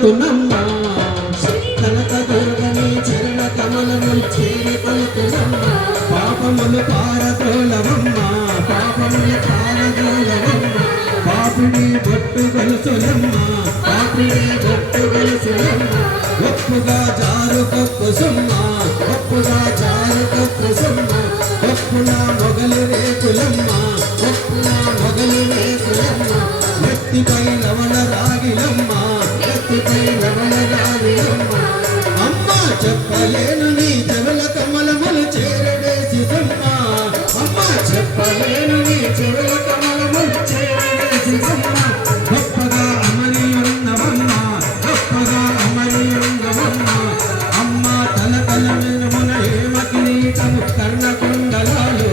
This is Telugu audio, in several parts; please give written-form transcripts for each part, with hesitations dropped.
తునమ్మ కనక దుర్గని చరణ కమలములు చేరి పలుకునమ్మ పాపములు పారద్రోలవమ్మ పాపములు పారద్రోలవమ్మ పాపిడి బొట్టు గొలుసులమ్మ పాపిడి బొట్టు గొలుసులమ్మ ఒప్పుగా జారు కప్పు సుమ్మ ఒప్పుగా జారు కప్పు సుమ్మ ఒప్పున మొగలు రేకులమ్మ ఒప్పున మొగలు రేకులమ్మ నెత్తిపై లవణ రాగిలమ్మ నెత్తిపై లవణ రాగిలమ్మ అమ్మ చెప్పలేను నీ చెవుల కమలములు చేరడేసి సమ్మ అమ్మ చెప్పలేను నీ చెవుల కమలములు చేరడేసి సమ్మ గొప్పగా అమరి ఉన్నవమ్మ గొప్పగా అమరి ఉన్నవమ్మ అమ్మ తల తల మెరుమున హేమ కిరీటము కర్ణకుండలాలు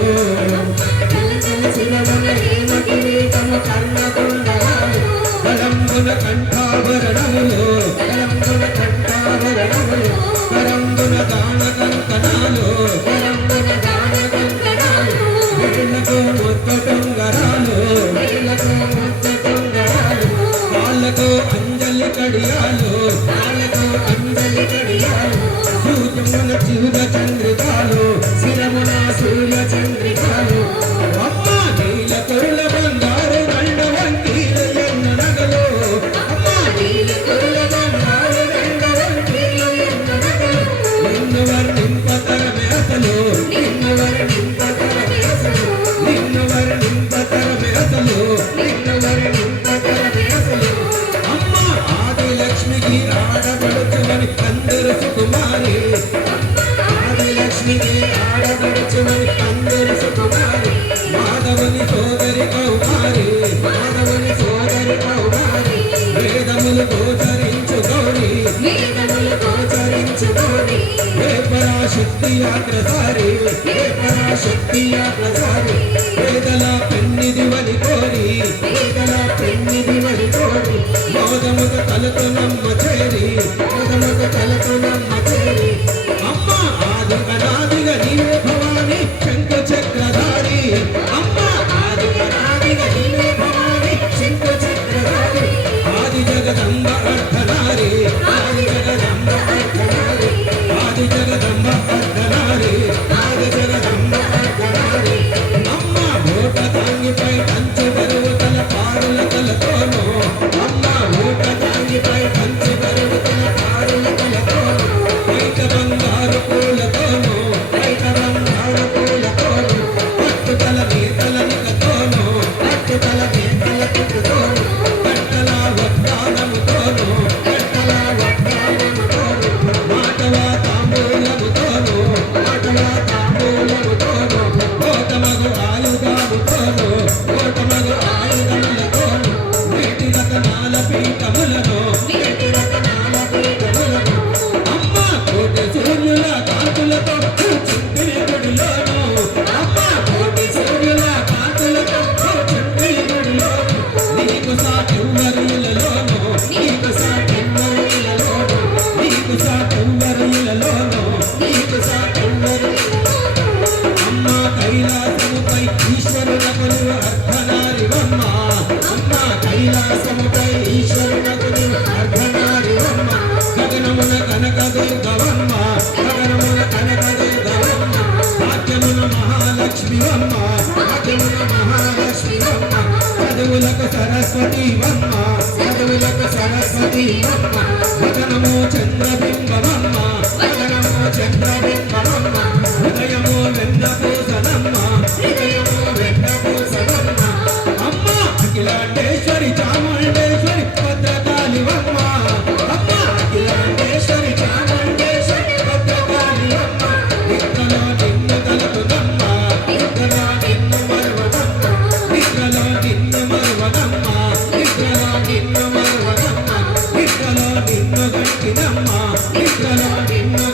హేమ కిరీటము కర్ణకుండలాలు కలంబున కంఠాభరణములు కలంబున కంఠాభరణములు కరంబున గాన కంకణాలు కరంబున గాన కంకణాలు వేళ్ళకు ముద్ద టొంగరాలు వేళ్ళకు ముద్ద టొంగరాలు కాళ్ళకు అంజలి కడియాలు కాళ్ళకు అంజలి కడియాలు సూర్యమున చిరుద చంద్రికాలు శిరమున సూర్య చంద్రికాలు అమ్మ నీల కొరుల బంగారు దండ వంకీల ఎన్న నగలు అమ్మ నీల కొరుల బంగారు దండ వంకీల ఎన్న నగలు నిన్ను వర్ణింపతరమే అసలు నిన్ను వర్ణింపతరమే అసలు నిన్ను వర్ణింపతరమే అసలు నిన్ను వర్ణింపతరమే అసలు అమ్మ ఆది లక్ష్మికి ఆడబడుచువని అందరు సుకుమారి ఆది లక్ష్మికి ఆడబడుచువని అందరు సుకుమారి మాధవుని సోదరి కౌమారి మాధవుని సోదరి కౌమారి వేదములు గోచరించు గౌరి వేదములు గోచరించు గౌరి హే పరాశక్తి అగ్రసారి హే పరాశక్తి అగ్రసారి వేదల పెన్నిదివని కోరి వేదల పెన్నిదివని కోరి మోదముక తలతోనమ్మ చేరి మోదముక తలతోనమ్మ చేరి అమ్మ ఆది అనాదిగా నీవే భవాని శంఖ చక్రధారి అమ్మ ఆది అనాదిగా నీవే భవాని శంఖ చక్రధారి ఆది జగదంబ అర్ధనారి ఆది జగదంబ అర్ధనారి ఆది జగదంబ అర్ధనారి ఆది జగదంబ అర్ధనారి అమ్మ ఓట తాంగిపై కంచు బరువు తల పారుల తలతోను అమ్మ ఓట తాంగిపై కంచు బరువు తల పారుల తలతోను బయట బంగారు పూలతోను బయట బంగారు పూలతోను పట్టుదల నేతల నికతోను పట్టుదల నేతల నికతోను కట్టల వడ్డానముతోను కట్టల వడ్డానముతోను మాటల తాంబూలముతోను మాటల తాంబూలముతోను ఓటమగు ఆయుధాముతోను ఓటమగు ఆయుధములతోను నేటి రతనాల పీఠములను నేటి రతనాల పీఠములను అమ్మ కోటి సూర్యుల కాంతులతో చింపిరి గుడిలోను అమ్మ కోటి సూర్యుల కాంతులతో చింపిరి గుడిలోను నీకు సాటెవ్వరులలోను నీకు సాటెవ్వరులలోను నీకు సాటెవ్వరులలోను నీకు సాటెవ్వరులలోను అమ్మ కైలాసముపై ఈశ్వరునకు అర్ధనారివమ్మ అమ్మ కైలాసముపై ఈశ్వరునకు అర్ధనారివమ్మ గగనమున కనక దుర్గవమ్మ గగనమున కనక దుర్గవమ్మ భాగ్యమున మహాలక్ష్మివమ్మ భాగ్యమున మహాలక్ష్మివమ్మ చదువులకు సరస్వతివమ్మ చదువులకు సరస్వతివమ్మ గగనము చంద్రబింబవమ్మ గగనము చంద్రబింబవమ్మ హృదయము వెన్నపూసనమ్మ హృదయము వెన్నపూసనమ్మ అమ్మ అఖిలాండేశ్వరి చాముండేశ్వరి భద్రకాళివమ్మ అమ్మ అఖిలాండేశ్వరి చాముండేశ్వరి భద్రకాళివమ్మ నిద్రలో నిన్ను తలపునమ్మ నిద్రలో నిన్ను మరువనమ్మ నిద్రలో నిన్ను మరువనమ్మ నిద్రలో నిన్ను మరువనమ్మ నిద్రలో నిన్ను గంటినమ్మ నిద్రలో నిన్ను